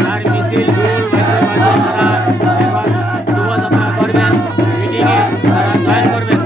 তার মিছিল দূর তারা এখন শোভাযাত্রা করবেন, মিটিংয়ে তারা জয়েন করবেন।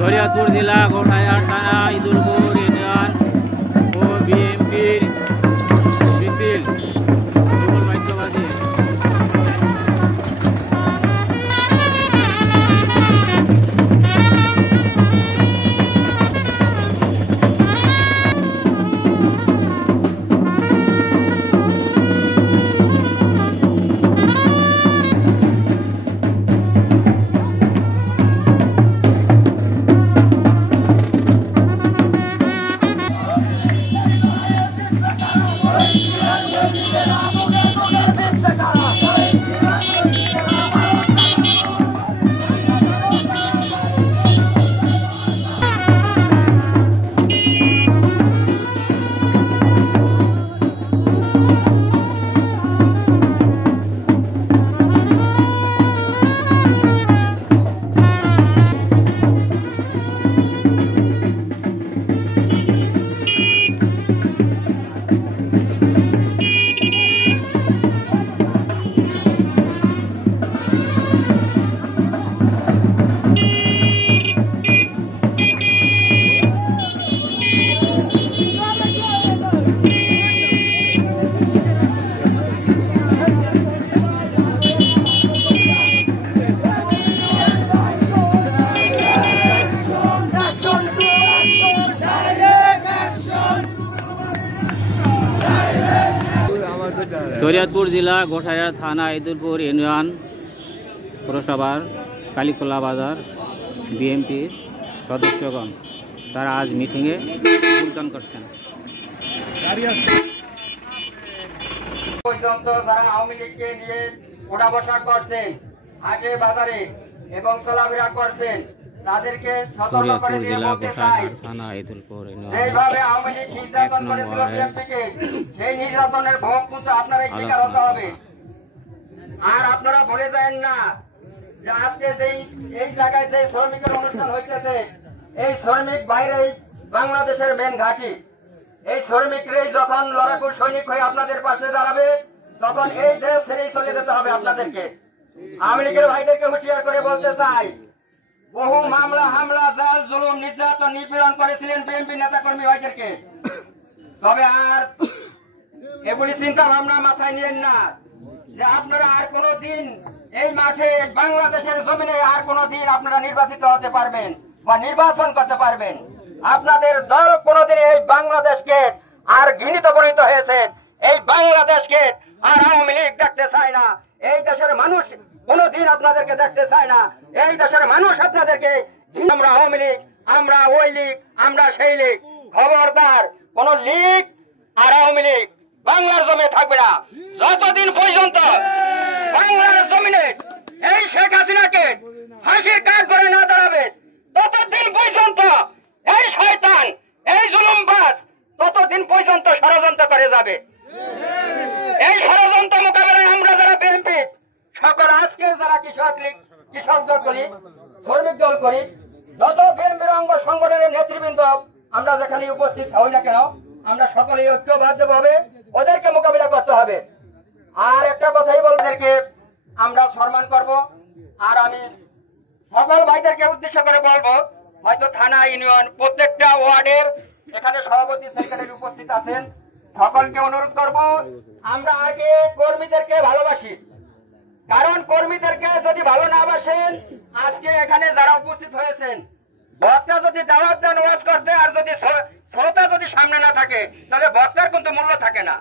শরীয়তপুর জেলা গোসাইরহাট থানা ইদুলপুর ইউনিয়ন ও বিএনপির মিছিল যুগল মধ্যবাদী। শরীয়তপুর জেলা গোসাইরহাট থানা ইদুলপুর ইউনিয়ন পৌরসভার কালীখোলা বাজার বিএনপির সদস্যগণ তারা আজ মিটিংয়ে যোগদান করছেন। পর্যন্ত যারা আওয়ামী লীগকে নিয়ে ওঠা বসা করছেন, হাটে বাজারে এবং চলাফেরা করছেন, তাদেরকে সতর্ক করে দিয়ে বলতে চাই, এইভাবে আওয়ামী লীগ নির্যাতন করেছিল বিএনপিকে, সেই নির্যাতনের ভোগ কিন্তু আপনারাই শিকার হতে হবে। আর আপনারা ভুলে যান না যে আজকে এই জায়গায় যে শ্রমিকের অনুষ্ঠান হইতেছে, এই শ্রমিক বাইরে বাংলাদেশের মেন ঘাঁটি। এই শ্রমিকরাই যখন লড়াকু সৈনিক হয়ে আপনাদের পাশে দাঁড়াবে, তখন এই দেশ ছেড়েই চলে যেতে হবে আপনাদেরকে। আওয়ামী লীগের ভাইদেরকে হুঁশিয়ার করে বলতে চাই, বহু মামলা হামলা জাল জুলুম নির্যাতন নিপীড়ন করেছিলেন বিএনপি নেতা কর্মী ভাইদেরকে, তবে আর এগুলি চিন্তা ভাবনা মাথায় নিয়েন না যে আপনারা আর কোনদিন এই মাঠে বাংলাদেশের জমিনে আর কোনদিন আপনারা নির্বাচিত হতে পারবেন বা নির্বাচন করতে পারবেন। আপনাদের দল কোনদিন এই বাংলাদেশকে আর ঘৃণিত পরিণত হয়েছে, এই বাংলাদেশকে আর আওয়ামী লীগ দেখতে চায় না, এই দেশের মানুষ কোনদিন আপনাদেরকে দেখতে চায় না। এই দেশের মানুষ আপনাদেরকে, আমরা আওয়ামী লীগ, আমরা ওই লীগ, আমরা সেই লীগ, খবরদার কোন লীগ আর আওয়ামী লীগ বাংলার জমিনে থাকবে না। যতদিন পর্যন্ত বাংলার জমিনে এই শেখ হাসিনাকে ফাঁসির কাঠ করে না দাঁড়াবে, ততদিন পর্যন্ত এই শয়তান, এই জুলুমবাজ ততদিন পর্যন্ত ষড়যন্ত্র করে যাবে। এই ষড়যন্ত্র মোকাবেলায় আমরা যারা বিএনপি সকল আজকের যারা কৃষক দল করি, শ্রমিক দল করি, যত বিএনপির অঙ্গ সংগঠনের নেতৃবৃন্দ আমরা যেখানে উপস্থিত হই না কেন, আমরা সকলে ঐক্যবদ্ধভাবে ওদেরকে মোকাবিলা করতে হবে। আর একটা কথাই বলদেরকে আমরা সম্মান করব। আর আমি সকল ভাইদেরকে উদ্দেশ্য করে বলবো, হয়তো থানা ইউনিয়ন প্রত্যেকটা ওয়ার্ডের এখানে সভাপতি সেক্রেটারি উপস্থিত আছেন, সকলকে অনুরোধ করব, আমরা আগে কর্মীদেরকে ভালোবাসি। কারণ কর্মীদেরকে যদি ভালো না বাসেন, আজকে এখানে যারা উপস্থিত হয়েছেন, বক্তা যদি দাওয়াত দেন ওয়াজ করতে, আর যদি শ্রোতা যদি সামনে না থাকে, তাহলে বক্তার কিন্তু মূল্য থাকে না।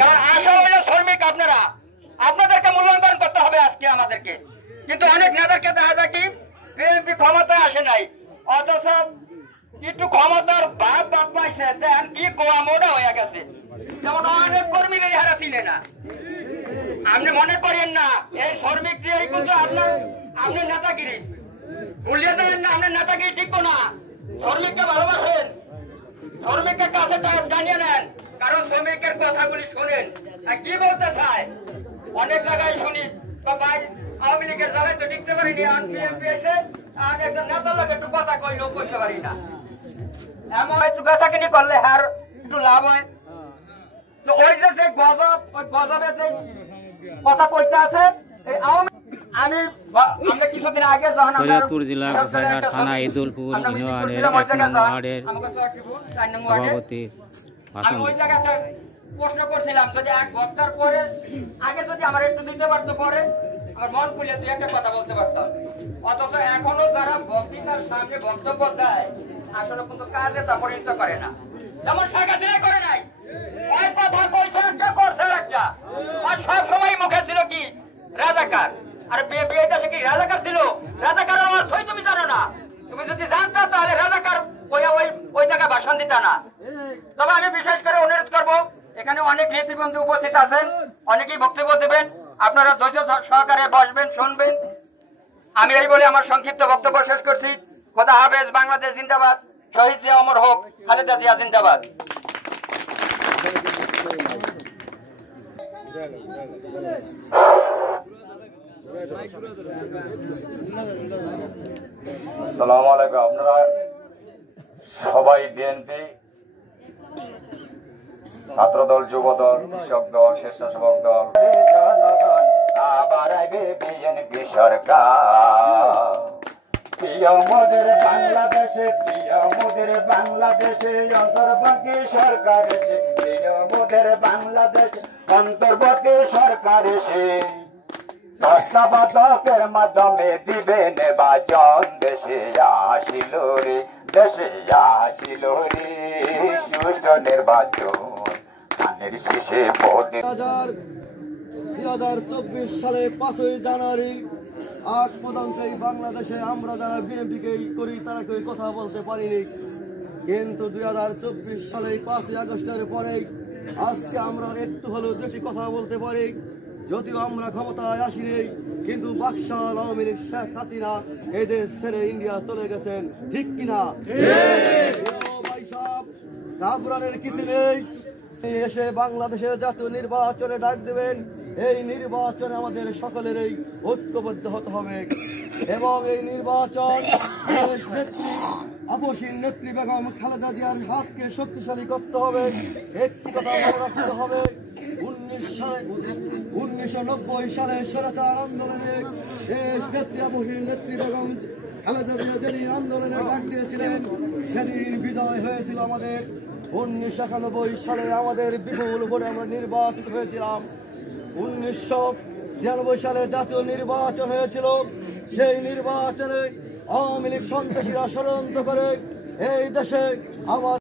কারণ আশা হইল শ্রমিক আপনারা, আপনাদেরকে মূল্যায়ন করতে হবে আজকে আমাদেরকে। কিন্তু অনেক নেতাকে দেখা যায় কি বিএনপি ক্ষমতায় আসে নাই, অথচ একটু ক্ষমতার বাপ বাপ পাইছে দেন কি কোয়া মোড়া হয়ে গেছে, যেমন অনেক কর্মী হারা চিনে না। আপনি মনে করেন না এই শ্রমিক যে এই কিন্তু আপনি নেতাগিরি ভুলিয়ে দেন না, আপনার নেতাগিরি ঠিক না। শ্রমিককে ভালোবাসেন, শ্রমিকের কাছে জানিয়ে নেন, কারণ শ্রমিকের কথাগুলি শোনেন কি বলতে চায়। অনেক জায়গায় শুনি আওয়ামী লীগের জায়গায় তো টিকতে পারিনি, আমি একটা নেতার লোক একটু কথা কইলেও করতে পারি না, এমন একটু বেচা কিনি করলে হার একটু লাভ হয়। তো ওই যে গজব, ওই গজবে যে কথা কইতে আছে আমি কিছুদিন আগে যখন শরীয়তপুর জেলা গোসাইহাট থানা ঈদুলপুর ইউনিয়নের ১ নং ওয়ার্ডের সভাপতি ভাষণ ওই জায়গাটা প্রশ্ন করছিলাম, যদি এক বক্তার পরে আগে যদি আমার একটু দিতে পারতো, পরে আমার মন খুলে দুই একটা কথা বলতে পারতাম। অথচ এখনো যারা বক্তৃতার সামনে বক্তব্য দেয় আসলে কিন্তু কাজে তা পরিণত করে না, যেমন শেখ হাসিনা করে নাই। ওই কথা কইছে একটা করছে একটা, আর সব সময় মুখে ছিল কি রাজাকার, আর বিয়ে দেশে কি রাজাকার ছিল? রাজাকারের অর্থই তুমি জানো না। তুমি যদি জানতো তাহলে রাজাকার ওই জায়গায় ভাষণ দিতা না। তবে আমি বিশেষ করে অনুরোধ করবো, এখানে অনেক নেতৃবৃন্দ উপস্থিত আছেন, অনেকেই বক্তব্য দেবেন, আপনারা ধৈর্য সহকারে বসবেন, শুনবেন। আমি এই বলে আমার সংক্ষিপ্ত বক্তব্য শেষ করছি। খোদা হাফেজ। বাংলাদেশ জিন্দাবাদ। শহীদ জিয়া অমর হোক। খালেদা জিয়া জিন্দাবাদ। আসসালামু আলাইকুম। আপনারা সবাই বিএনপি, ছাত্রদল, যুবদল, কৃষক দল, স্বেচ্ছাসেবক দল, আবার আগে বিএনপি সরকার। প্রিয় মোদের বাংলাদেশে, প্রিয় মোদের বাংলাদেশে অন্তর্বর্তী সরকার এসে, প্রিয় মোদের বাংলাদেশে অন্তর্বর্তী সরকার এসে তত্ত্বাবধায়কের মাধ্যমে দিবে নির্বাচন। দেশে আসিল রে, দেশে আসিল রে সুষ্ঠু নির্বাচন। ধানের শীষে ভোট। 2024 সালে 5ই জানুয়ারি আগ পর্যন্ত বাংলাদেশে আমরা যারা বিএনপিকে করি তারা কেউ কথা বলতে পারিনি, কিন্তু 2024 সালে 5ই আগস্টের পরে আজকে আমরা একটু হলেও দুটি কথা বলতে পারি। যদিও আমরা ক্ষমতায় আসিনি, কিন্তু বাকশাল আওয়ামী লীগ শেখ হাসিনা এদের ছেড়ে ইন্ডিয়া চলে গেছেন, ঠিক কিনা? ভাই সাহেব, ঘাবড়ানোর কিছু নেই। এসে বাংলাদেশের জাতীয় নির্বাচনে ডাক দেবেন। এই নির্বাচনে আমাদের সকলেরই ঐক্যবদ্ধ হতে হবে এবং এই নির্বাচন আপসীন নেত্রী বেগম খালেদা জিয়ার হাতকে শক্তিশালী করতে হবে। একটি কথা মনে রাখতে হবে, 1990 সালে স্বৈরাচার আন্দোলনে দেশ নেত্রী আপসীন নেত্রী বেগম খালেদা জিয়া যেদিন আন্দোলনে ডাক দিয়েছিলেন সেদিন বিজয় হয়েছিল আমাদের। 1991 সালে আমাদের বিপুল ভোটে আমরা নির্বাচিত হয়েছিলাম। 1996 সালে জাতীয় নির্বাচন হয়েছিল। সেই নির্বাচনে আওয়ামী লীগ সন্ত্রাসীরা ষড়যন্ত্র করে এই দেশে আবার